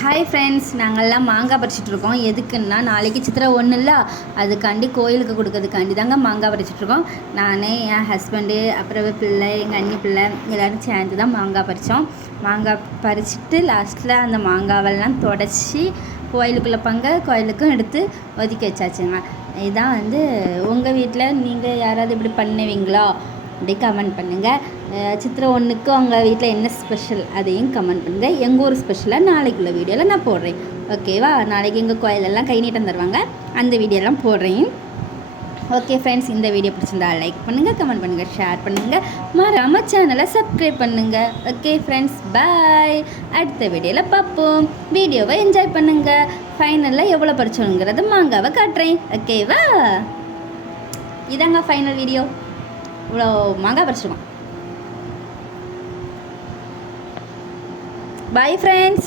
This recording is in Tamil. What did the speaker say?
ஹாய் ஃப்ரெண்ட்ஸ், நாங்கள்லாம் மாங்காய் பறிச்சிட்ருக்கோம். எதுக்குன்னா நாளைக்கு சித்திரை ஒன்று இல்லை, அதுக்காண்டி கோயிலுக்கு கொடுக்கறதுக்காண்டி தாங்க மாங்காய் பறிச்சிட்ருக்கோம். நான், என் ஹஸ்பண்டு, அப்புறம் பிள்ளை, எங்கள் அண்ணி பிள்ளை எல்லோரும் சேர்ந்து தான் மாங்காய் பறித்தோம். மாங்காய் பறிச்சுட்டு லாஸ்ட்டில் அந்த மாங்காவெல்லாம் தொடச்சி கோயிலுக்குள்ளே கோயிலுக்கும் எடுத்து ஒதுக்கி வச்சாச்சுங்க. இதுதான் உங்கள் வீட்டில் நீங்கள் யாராவது இப்படி பண்ணுவீங்களா அப்படி கமெண்ட் பண்ணுங்கள். சித்திரை ஒன்றுக்கு உங்கள் வீட்டில் என்ன ஸ்பெஷல் அதையும் கமெண்ட் பண்ணுங்கள். எங்கள் ஊர் ஸ்பெஷலாக நாளைக்குள்ள வீடியோவில் நான் போடுறேன். ஓகேவா? நாளைக்கு எங்கள் கோயிலெல்லாம் கை நீட்டம் தருவாங்க, அந்த வீடியோலாம் போடுறேன். ஓகே ஃப்ரெண்ட்ஸ், இந்த வீடியோ பிடிச்சிருந்தா லைக் பண்ணுங்கள், கமெண்ட் பண்ணுங்கள், ஷேர் பண்ணுங்கள், மறக்காம சேனலை சப்ஸ்கிரைப் பண்ணுங்கள். ஓகே ஃப்ரெண்ட்ஸ், பாய். அடுத்த வீடியோவில் பார்ப்போம். வீடியோவை என்ஜாய் பண்ணுங்கள். ஃபைனலில் எவ்வளோ பறிச்சோங்கிறது மாங்காவை காட்டுறேன். ஓகேவா? இதாங்க ஃபைனல் வீடியோ. இவ்வளோ மாங்காய் பறிச்சிருக்கோம். Bye friends.